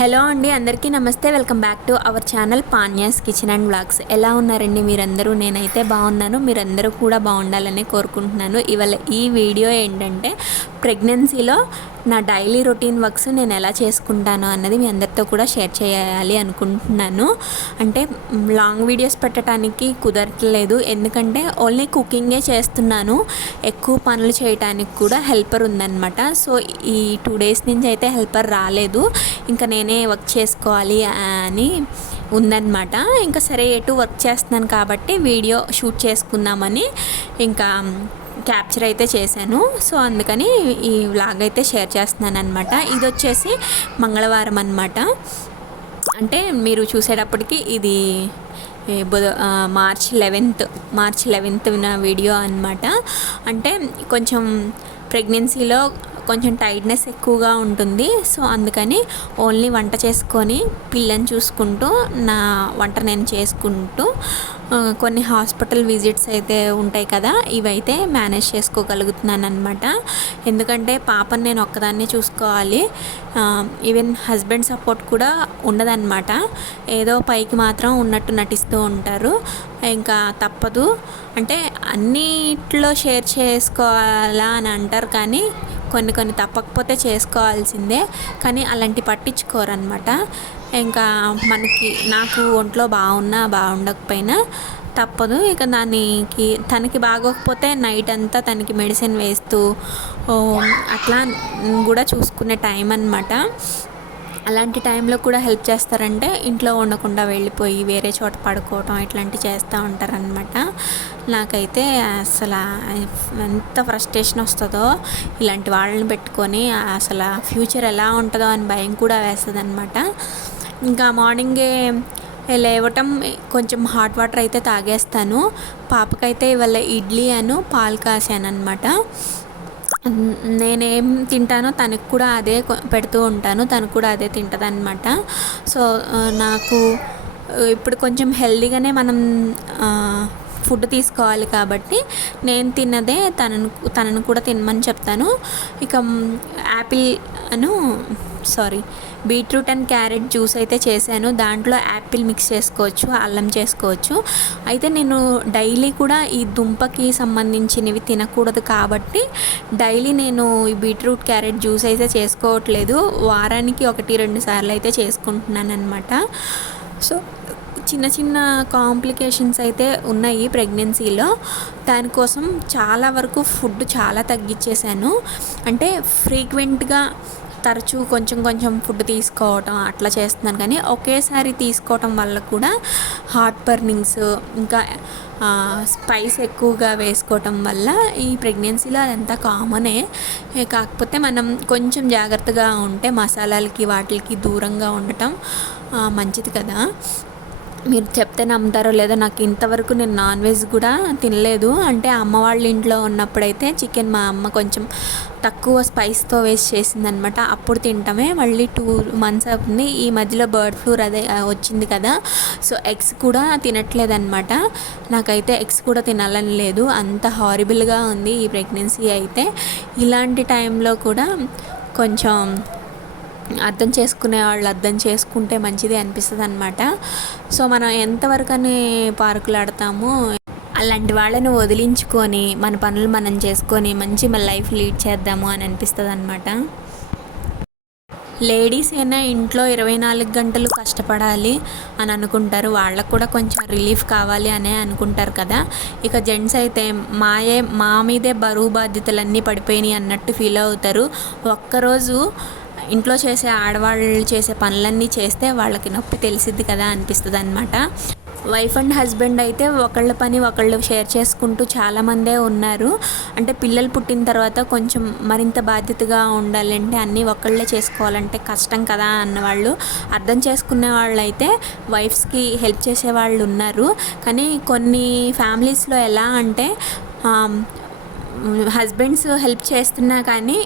Hello అండి అందరికీ నమస్తే. Welcome back to our channel Panya's kitchen and blogs ఎలా ఉన్నారండి మీరందరూ? నేనైతే బాగున్నాను. మీరందరూ కూడా బాగుండాలని కోరుకుంటున్నాను. ఇవాళ ఈ వీడియో ఏంటంటే ప్రెగ్నెన్సీలో నా డైలీ రొటీన్ వర్క్స్ నేను ఎలా చేసుకుంటాను అన్నది మీ అందరితో కూడా షేర్ చేయాలి అనుకుంటున్నాను. అంటే లాంగ్ వీడియోస్ పెట్టడానికి కుదరట్లేదు. ఎందుకంటే ఓన్లీ కుకింగే చేస్తున్నాను. ఎక్కువ పనులు చేయడానికి కూడా హెల్పర్ ఉందన్నమాట. సో ఈ టూ డేస్ నుంచి అయితే హెల్పర్ రాలేదు. ఇంకా నేనే వర్క్ చేసుకోవాలి అని ఉందన్నమాట. ఇంకా సరే ఎటు వర్క్ చేస్తున్నాను కాబట్టి వీడియో షూట్ చేసుకుందామని. ఇంకా క్యాప్చర్ అయితే చేశాను. సో అందుకని ఈ వ్లాగ్ అయితే షేర్ చేస్తున్నాను అనమాట ఇది వచ్చేసి మంగళవారం అనమాట అంటే మీరు చూసేటప్పటికి ఇది బుధ మార్చ్ లెవెన్త్ మార్చ్ లెవెన్త్ నా వీడియో అనమాట అంటే కొంచెం ప్రెగ్నెన్సీలో కొంచెం టైట్నెస్ ఎక్కువగా ఉంటుంది. సో అందుకని ఓన్లీ వంట చేసుకొని పిల్లని చూసుకుంటూ నా వంట నేను చేసుకుంటూ కొన్ని హాస్పిటల్ విజిట్స్ అయితే ఉంటాయి కదా ఇవైతే మేనేజ్ చేసుకోగలుగుతున్నాను అనమాట ఎందుకంటే పాపని నేను ఒక్కదాన్ని చూసుకోవాలి. ఈవెన్ హస్బెండ్ సపోర్ట్ కూడా ఉండదన్నమాట. ఏదో పైకి మాత్రం ఉన్నట్టు నటిస్తూ ఉంటారు. ఇంకా తప్పదు. అంటే అన్నిట్లో షేర్ చేసుకోవాలా అని అంటారు కానీ కొన్ని కొన్ని తప్పకపోతే చేసుకోవాల్సిందే. కానీ అలాంటి పట్టించుకోరు అనమాట ఇంకా మనకి నాకు ఒంట్లో బాగున్నా బాగుండకపోయినా తప్పదు. ఇక దానికి తనకి బాగోకపోతే నైట్ అంతా తనకి మెడిసిన్ వేస్తూ అట్లా కూడా చూసుకునే టైం అనమాట అలాంటి టైంలో కూడా హెల్ప్ చేస్తారంటే ఇంట్లో ఉండకుండా వెళ్ళిపోయి వేరే చోట పడుకోవటం ఇట్లాంటివి చేస్తూ ఉంటారనమాట నాకైతే అసలు ఎంత ఫ్రస్ట్రేషన్ వస్తుందో ఇలాంటి వాళ్ళని పెట్టుకొని అసలు ఫ్యూచర్ ఎలా ఉంటుందో అని భయం కూడా వేస్తుంది అనమాట ఇంకా మార్నింగే లేవటం కొంచెం హాట్ వాటర్ అయితే తాగేస్తాను. పాపకైతే ఇవాళ ఇడ్లీ అను పాలు కాసాను అనమాట నేనేం తింటానో తనకు కూడా అదే పెడుతూ ఉంటాను. తను కూడా అదే తింటదనమాట సో నాకు ఇప్పుడు కొంచెం హెల్దీగానే మనం ఫుడ్ తీసుకోవాలి కాబట్టి నేను తిన్నదే తనను తనను కూడా తినమని చెప్తాను. ఇక apple Anu sorry beetroot and carrot juice అయితే చేశాను. దాంట్లో యాపిల్ మిక్స్ చేసుకోవచ్చు అల్లం చేసుకోవచ్చు. అయితే నేను డైలీ కూడా ఈ దుంపకి సంబంధించినవి తినకూడదు కాబట్టి డైలీ నేను ఈ బీట్రూట్ క్యారెట్ జ్యూస్ అయితే చేసుకోవట్లేదు. వారానికి ఒకటి రెండు సార్లు అయితే చేసుకుంటున్నాను అనమాట సో చిన్న చిన్న కాంప్లికేషన్స్ అయితే ఉన్నాయి ప్రెగ్నెన్సీలో. దానికోసం చాలా వరకు ఫుడ్ చాలా తగ్గించేశాను అంటే ఫ్రీక్వెంట్గా తరచూ కొంచెం కొంచెం ఫుడ్ తీసుకోవటం అట్లా చేస్తున్నాను. కానీ ఒకేసారి తీసుకోవటం వల్ల కూడా హార్ట్ బర్నింగ్స్ ఇంకా స్పైస్ ఎక్కువగా వేసుకోవటం వల్ల ఈ ప్రెగ్నెన్సీలో అదంతా కామనే. కాకపోతే మనం కొంచెం జాగ్రత్తగా ఉంటే మసాలాలకి వాటికి దూరంగా ఉండటం మంచిది కదా. మీరు చెప్తే నమ్ముతారో లేదో నాకు ఇంతవరకు నేను నాన్ వెజ్ కూడా తినలేదు. అంటే అమ్మ వాళ్ళ ఇంట్లో ఉన్నప్పుడైతే చికెన్ మా అమ్మ కొంచెం తక్కువ స్పైస్తో వేస్ట్ చేసిందనమాట. అప్పుడు తింటామే. మళ్ళీ టూ మంత్స్ అవుతుంది. ఈ మధ్యలో బర్డ్ ఫ్లూ అదే వచ్చింది కదా. సో ఎగ్స్ కూడా తినట్లేదన్నమాట నాకైతే ఎగ్స్ కూడా తినాలని లేదు. అంత హారిబుల్గా ఉంది ఈ ప్రెగ్నెన్సీ అయితే. ఇలాంటి టైంలో కూడా కొంచెం అర్థం చేసుకునే వాళ్ళు అర్థం చేసుకుంటే మంచిది అనిపిస్తుంది అనమాట సో మనం ఎంతవరకు అని పార్కులు ఆడతామో అలాంటి వాళ్ళని వదిలించుకొని మన పనులు మనం చేసుకొని మంచి మన లైఫ్ లీడ్ చేద్దాము అని అనిపిస్తుంది అనమాట లేడీస్ అయినా ఇంట్లో ఇరవై నాలుగు గంటలు కష్టపడాలి అని అనుకుంటారు. వాళ్ళకు కూడా కొంచెం రిలీఫ్ కావాలి అనే అనుకుంటారు కదా. ఇక జెంట్స్ అయితే మాయే మా మీదే బరువు బాధ్యతలన్నీ పడిపోయినాయి అన్నట్టు ఫీల్ అవుతారు. ఒక్కరోజు ఇంట్లో చేసే ఆడవాళ్ళు చేసే పనులన్నీ చేస్తే వాళ్ళకి నొప్పి తెలిసిద్ది కదా అనిపిస్తుంది అనమాట వైఫ్ అండ్ హస్బెండ్ అయితే ఒకళ్ళ పని ఒకళ్ళు షేర్ చేసుకుంటూ చాలామందే ఉన్నారు. అంటే పిల్లలు పుట్టిన తర్వాత కొంచెం మరింత బాధ్యతగా ఉండాలంటే అన్నీ ఒకళ్ళే చేసుకోవాలంటే కష్టం కదా అన్నవాళ్ళు. అర్థం చేసుకునే వాళ్ళు అయితే వైఫ్స్కి హెల్ప్ చేసే వాళ్ళు ఉన్నారు. కానీ కొన్ని ఫ్యామిలీస్లో ఎలా అంటే హస్బెండ్స్ హెల్ప్ చేస్తున్నా కానీ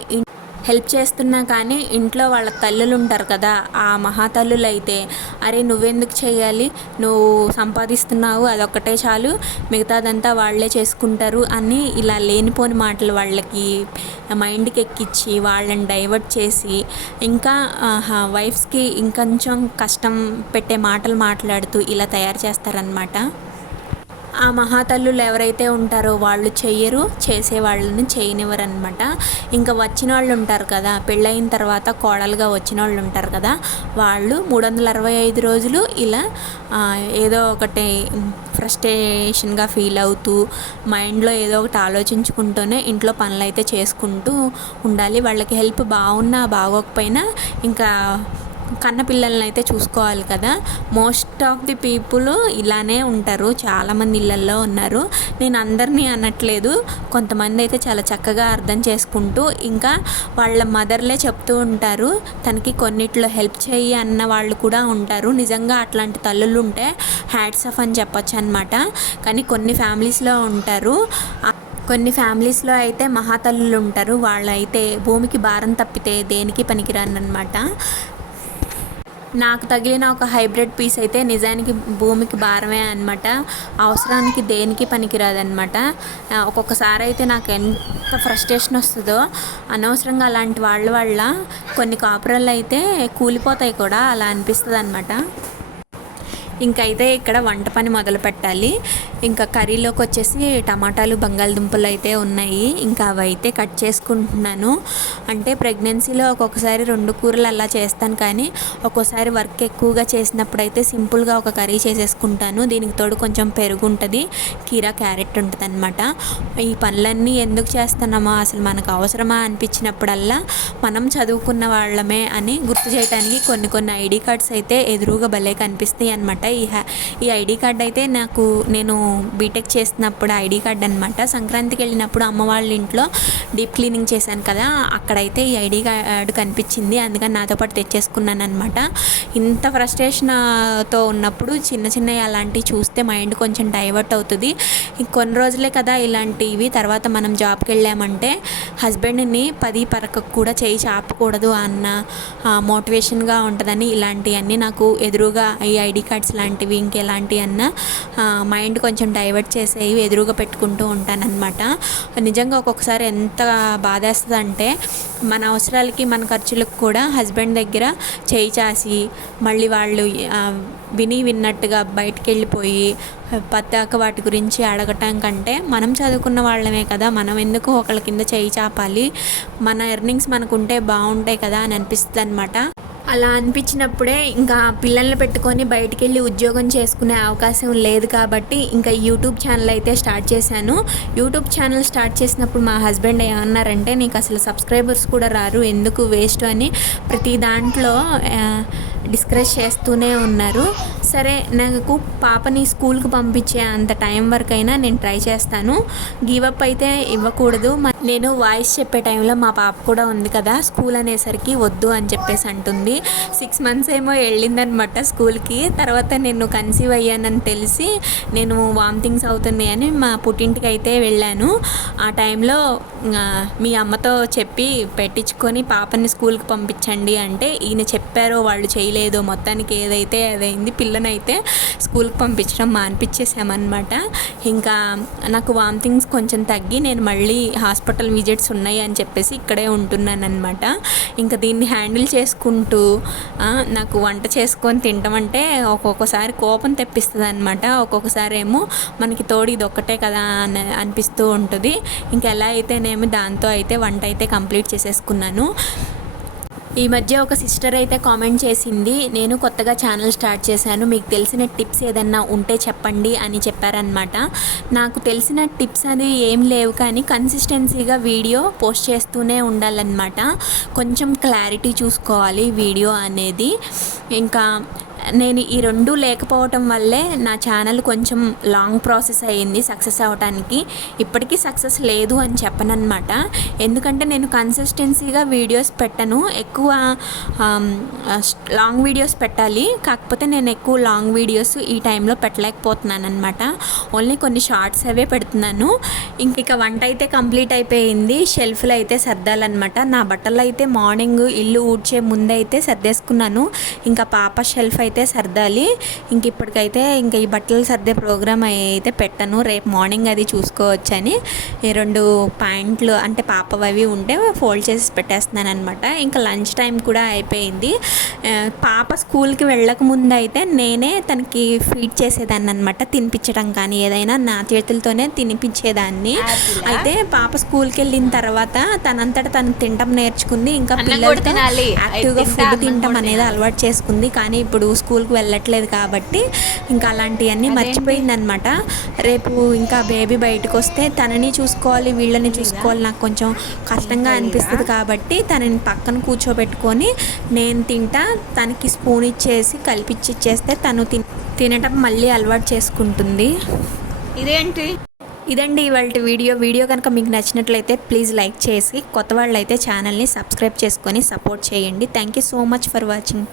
హెల్ప్ చేస్తున్నా కానీ ఇంట్లో వాళ్ళ తల్లులు ఉంటారు కదా ఆ మహాతల్లులు అయితే అరే నువ్వెందుకు చేయాలి? నువ్వు సంపాదిస్తున్నావు అదొక్కటే చాలు మిగతాదంతా వాళ్ళే చేసుకుంటారు అని ఇలా లేనిపోని మాటలు వాళ్ళకి మైండ్కి ఎక్కించి వాళ్ళని డైవర్ట్ చేసి ఇంకా వైఫ్స్కి ఇంకొంచెం కష్టం పెట్టే మాటలు మాట్లాడుతూ ఇలా తయారు చేస్తారనమాట ఆ మహాతల్లులు ఎవరైతే ఉంటారో వాళ్ళు చెయ్యరు చేసే వాళ్ళని చేయనివ్వరు అనమాట ఇంకా వచ్చిన వాళ్ళు ఉంటారు కదా పెళ్ళయిన తర్వాత కోడలుగా వచ్చిన వాళ్ళు ఉంటారు కదా వాళ్ళు మూడు వందల అరవై ఐదు రోజులు ఇలా ఏదో ఒకటి ఫ్రస్ట్రేషన్గా ఫీల్ అవుతూ మైండ్లో ఏదో ఒకటి ఆలోచించుకుంటూనే ఇంట్లో పనులు అయితే చేసుకుంటూ ఉండాలి. వాళ్ళకి హెల్ప్ బాగున్నా బాగోకపోయినా ఇంకా కన్న పిల్లల్ని అయితే చూసుకోవాలి కదా. మోస్ట్ ఆఫ్ ది పీపుల్ ఇలానే ఉంటారు. చాలామంది ఇళ్ళల్లో ఉన్నారు. నేను అందరినీ అనట్లేదు. కొంతమంది అయితే చాలా చక్కగా అర్థం చేసుకుంటూ ఇంకా వాళ్ళ మదర్లే చెప్తూ ఉంటారు. తనకి కొన్నిట్లో హెల్ప్ చేయి అన్న వాళ్ళు కూడా ఉంటారు. నిజంగా అట్లాంటి తల్లులు ఉంటే హ్యాట్స్ ఆఫ్ అని చెప్పొచ్చు అనమాట కానీ కొన్ని ఫ్యామిలీస్లో ఉంటారు. కొన్ని ఫ్యామిలీస్లో అయితే మహాతల్లులు ఉంటారు. వాళ్ళైతే భూమికి భారం తప్పితే దేనికి పనికిరానమాట నాకు తగిలిన ఒక హైబ్రిడ్ పీస్ అయితే నిజానికి భూమికి భారమే అనమాట అవసరానికి దేనికి పనికిరాదనమాట ఒక్కొక్కసారి అయితే నాకు ఎంత ఫ్రస్ట్రేషన్ వస్తుందో అనవసరంగా అలాంటి వాళ్ళ వల్ల కొన్ని కాపురాలు అయితే కూలిపోతాయి కూడా అలా అనిపిస్తుంది అనమాట ఇంకైతే ఇక్కడ వంట పని మొదలు పెట్టాలి. ఇంకా కర్రీలోకి వచ్చేసి టమాటాలు బంగాళదుంపలు అయితే ఉన్నాయి. ఇంకా అవి అయితే కట్ చేసుకుంటున్నాను. అంటే ప్రెగ్నెన్సీలో ఒక్కొక్కసారి రెండు కూరలు అలా చేస్తాను కానీ ఒక్కోసారి వర్క్ ఎక్కువగా చేసినప్పుడు అయితే సింపుల్గా ఒక కర్రీ చేసేసుకుంటాను. దీనికి తోడు కొంచెం పెరుగు ఉంటుంది కీరా క్యారెట్ ఉంటుంది అనమాట ఈ పనులన్నీ ఎందుకు చేస్తున్నామా అసలు మనకు అవసరమా అనిపించినప్పుడల్లా మనం చదువుకున్న వాళ్ళమే అని గుర్తు చేయడానికి కొన్ని కొన్ని ఐడి కార్డ్స్ అయితే ఎదురుగా భలే కనిపిస్తాయి అనమాట ఈ హ్యా ఈ ఐడి కార్డ్ అయితే నాకు నేను బీటెక్ చేసినప్పుడు ఐడి కార్డ్ అనమాట సంక్రాంతికి వెళ్ళినప్పుడు అమ్మ వాళ్ళ ఇంట్లో డీప్ క్లీనింగ్ చేశాను కదా అక్కడైతే ఈ ఐడి కార్డ్ కనిపించింది. అందుకని నాతో పాటు తెచ్చేసుకున్నాను అనమాట ఇంత ఫ్రస్ట్రేషన్తో ఉన్నప్పుడు చిన్న చిన్నవి అలాంటివి చూస్తే మైండ్ కొంచెం డైవర్ట్ అవుతుంది. కొన్ని రోజులే కదా ఇలాంటివి. తర్వాత మనం జాబ్కి వెళ్ళామంటే హస్బెండ్ని పది పరకకు కూడా చేయి చాపకూడదు అన్న మోటివేషన్గా ఉంటుందని ఇలాంటివన్నీ నాకు ఎదురుగా ఈ ఐడి కార్డ్స్ లాంటివి ఇంకెలాంటివి అన్నా మైండ్ కొంచెం డైవర్ట్ చేసేవి ఎదురుగా పెట్టుకుంటూ ఉంటానన్నమాట. నిజంగా ఒక్కొక్కసారి ఎంత బాధేస్తుంది అంటే మన అవసరాలకి మన ఖర్చులకు కూడా హస్బెండ్ దగ్గర చేయి చాసి మళ్ళీ వాళ్ళు విని విన్నట్టుగా బయటకు వెళ్ళిపోయి పద్దాక వాటి గురించి అడగటం కంటే మనం చదువుకున్న వాళ్ళమే కదా మనం ఎందుకు ఒకళ్ళ కింద చేయి చాపాలి? మన ఎర్నింగ్స్ మనకుంటే బాగుంటాయి కదా అని అనిపిస్తుంది అనమాట అలా అనిపించినప్పుడే ఇంకా పిల్లల్ని పెట్టుకొని బయటికి వెళ్ళి ఉద్యోగం చేసుకునే అవకాశం లేదు కాబట్టి ఇంకా యూట్యూబ్ ఛానల్ అయితే స్టార్ట్ చేశాను. యూట్యూబ్ ఛానల్ స్టార్ట్ చేసినప్పుడు మా హస్బెండ్ ఏమన్నారంటే నీకు అసలు సబ్స్క్రైబర్స్ కూడా రారు ఎందుకు వేస్ట్ అని. ప్రతి దాంట్లో డిస్కరేజ్ చేస్తూనే ఉన్నారు. సరే నాకు పాపని స్కూల్కి పంపించే అంత టైం వరకు అయినా నేను ట్రై చేస్తాను. గివప్ అయితే ఇవ్వకూడదు. నేను వాయిస్ చెప్పే టైంలో మా పాప కూడా ఉంది కదా స్కూల్ అనేసరికి వద్దు అని చెప్పేసి అంటుంది. సిక్స్ మంత్స్ ఏమో వెళ్ళిందనమాట స్కూల్కి. తర్వాత నేను కన్సీవ్ అయ్యానని తెలిసి నేను వామిటింగ్స్ అవుతున్నాయని మా పుట్టింటికి అయితే వెళ్ళాను. ఆ టైంలో మీ అమ్మతో చెప్పి పెట్టించుకొని పాపని స్కూల్కి పంపించండి అంటే ఈయన చెప్పారో వాళ్ళు చేయలేదు మొత్తానికి ఏదైతే అదైంది పిల్లనైతే స్కూల్కి పంపించడం మానిపించేసామన్నమాట ఇంకా నాకు వామిటింగ్స్ కొంచెం తగ్గి నేను మళ్ళీ హాస్పిటల్ విజిట్స్ ఉన్నాయి అని చెప్పేసి ఇక్కడే ఉంటున్నాను అనమాట ఇంకా దీన్ని హ్యాండిల్ చేసుకుంటూ నాకు వంట చేసుకొని తింటామంటే అంటే ఒక్కొక్కసారి కోపం తెప్పిస్తుంది అనమాట ఒక్కొక్కసారి ఏమో మనకి తోడు ఇది ఒక్కటే కదా అని అనిపిస్తూ ఉంటుంది. ఇంకా ఎలా అయితేనేమి దాంతో అయితే వంట అయితే కంప్లీట్ చేసేసుకున్నాను. ఈ మధ్య ఒక సిస్టర్ అయితే కామెంట్ చేసింది నేను కొత్తగా ఛానల్ స్టార్ట్ చేశాను మీకు తెలిసిన టిప్స్ ఏదన్నా ఉంటే చెప్పండి అని చెప్పారనమాట నాకు తెలిసిన టిప్స్ అది ఏం లేవు కానీ కన్సిస్టెన్సీగా వీడియో పోస్ట్ చేస్తూనే ఉండాలన్నమాట. కొంచెం క్లారిటీ చూసుకోవాలి వీడియో అనేది. ఇంకా నేను ఈ రెండు లేకపోవటం వల్లే నా ఛానల్ కొంచెం లాంగ్ ప్రాసెస్ అయ్యింది సక్సెస్ అవ్వటానికి ఇప్పటికీ సక్సెస్ లేదు అని చెప్పనమాట ఎందుకంటే నేను కన్సిస్టెన్సీగా వీడియోస్ పెట్టను. ఎక్కువ లాంగ్ వీడియోస్ పెట్టాలి. కాకపోతే నేను ఎక్కువ లాంగ్ వీడియోస్ ఈ టైంలో పెట్టలేకపోతున్నాను అనమాట ఓన్లీ కొన్ని షార్ట్స్ అవే పెడుతున్నాను. ఇంక ఇక వంట అయితే కంప్లీట్ అయిపోయింది. షెల్ఫ్లో అయితే సర్దాలన్నమాట. నా బట్టలు అయితే మార్నింగ్ ఇల్లు ఊడ్చే ముందైతే సర్దేసుకున్నాను. ఇంకా పాప షెల్ఫ్ అయితే సర్దాలి. ఇంక ఇప్పటికైతే ఇంకా ఈ బట్టలు సర్దే ప్రోగ్రామ్ అయితే పెట్టను. రేపు మార్నింగ్ అది చూసుకోవచ్చని. ఈ రెండు ప్యాంట్లు అంటే పాపవి అవి ఉంటే ఫోల్డ్ చేసి పెట్టేస్తున్నాను అనమాట ఇంకా లంచ్ టైం కూడా అయిపోయింది. పాప స్కూల్కి వెళ్ళక ముందు అయితే నేనే తనకి ఫీడ్ చేసేదాన్ని అనమాట తినిపించడం కానీ ఏదైనా నా చేతులతోనే తినిపించేదాన్ని. అయితే పాప స్కూల్కి వెళ్ళిన తర్వాత తనంతట తను తినటం నేర్చుకుంది. ఇంకా పిల్లలతో. యాక్టివ్గా ఫుడ్ తినటం అనేది అలవాటు చేసుకుంది. కానీ ఇప్పుడు స్కూల్కి వెళ్ళట్లేదు కాబట్టి ఇంకా అలాంటివన్నీ మర్చిపోయిందనమాట. రేపు ఇంకా బేబీ బయటకు వస్తే తనని చూసుకోవాలి వీళ్ళని చూసుకోవాలి. నాకు కొంచెం కష్టంగా అనిపిస్తుంది కాబట్టి తనని పక్కన కూర్చోబెట్టుకొని నేను తింటా తనకి స్పూన్ ఇచ్చేసి కలిపిచ్చి ఇచ్చేస్తే తను తిన్ తినటం మళ్ళీ అలవాటు చేసుకుంటుంది. ఇదేంటి? ఇదండి ఇవాళ వీడియో. వీడియో కనుక మీకు నచ్చినట్లయితే ప్లీజ్ లైక్ చేసి కొత్త వాళ్ళైతే ఛానల్ని సబ్స్క్రైబ్ చేసుకొని సపోర్ట్ చేయండి. Thank you so much for watching.